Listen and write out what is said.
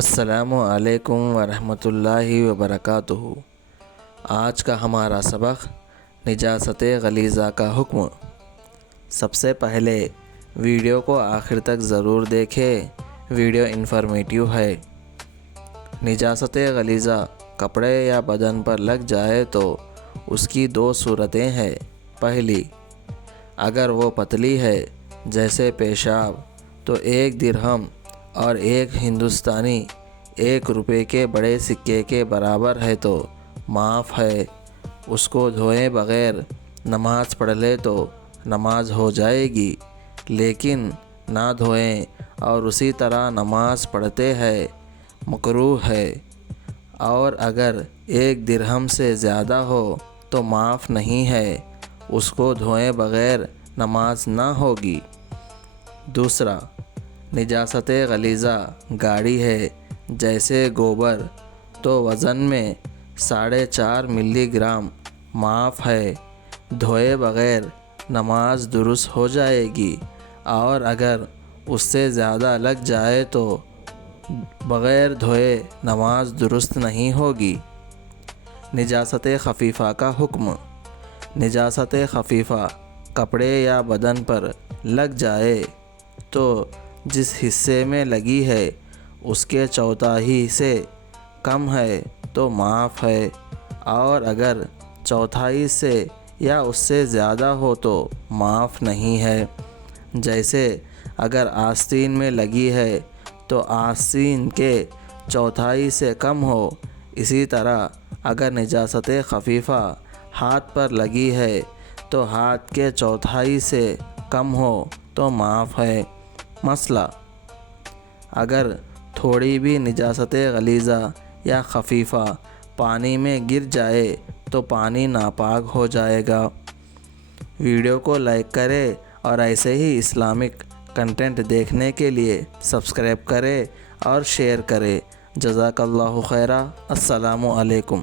السلام علیکم ورحمۃ اللہ وبرکاتہ۔ آج کا ہمارا سبق نجاست غلیظہ کا حکم۔ سب سے پہلے ویڈیو کو آخر تک ضرور دیکھیں، ویڈیو انفارمیٹیو ہے۔ نجاست غلیظہ کپڑے یا بدن پر لگ جائے تو اس کی دو صورتیں ہیں۔ پہلی، اگر وہ پتلی ہے جیسے پیشاب تو 1 درہم اور 1 ہندوستانی 1 روپے کے بڑے سکے کے برابر ہے تو معاف ہے۔ اس کو دھوئے بغیر نماز پڑھ لے تو نماز ہو جائے گی، لیکن نہ دھوئیں اور اسی طرح نماز پڑھتے ہیں مکروہ ہے۔ اور اگر 1 درہم سے زیادہ ہو تو معاف نہیں ہے، اس کو دھوئے بغیر نماز نہ ہوگی۔ دوسرا، نجاست غلیظہ گاڑھی ہے جیسے گوبر تو وزن میں 4.5 ملی گرام معاف ہے، دھوئے بغیر نماز درست ہو جائے گی، اور اگر اس سے زیادہ لگ جائے تو بغیر دھوئے نماز درست نہیں ہوگی۔ نجاست خفیفہ کا حکم۔ نجاست خفیفہ کپڑے یا بدن پر لگ جائے تو جس حصے میں لگی ہے اس کے چوتھائی سے کم ہے تو معاف ہے، اور اگر چوتھائی سے یا اس سے زیادہ ہو تو معاف نہیں ہے۔ جیسے اگر آستین میں لگی ہے تو آستین کے چوتھائی سے کم ہو، اسی طرح اگر نجاست خفیفہ ہاتھ پر لگی ہے تو ہاتھ کے چوتھائی سے کم ہو تو معاف ہے۔ مسئلہ، اگر تھوڑی بھی نجاست غلیظہ یا خفیفہ پانی میں گر جائے تو پانی ناپاک ہو جائے گا۔ ویڈیو کو لائک کریں اور ایسے ہی اسلامک کنٹینٹ دیکھنے کے لیے سبسکرائب کریں اور شیئر کریں۔ جزاک اللہ خیرا۔ السلام علیکم۔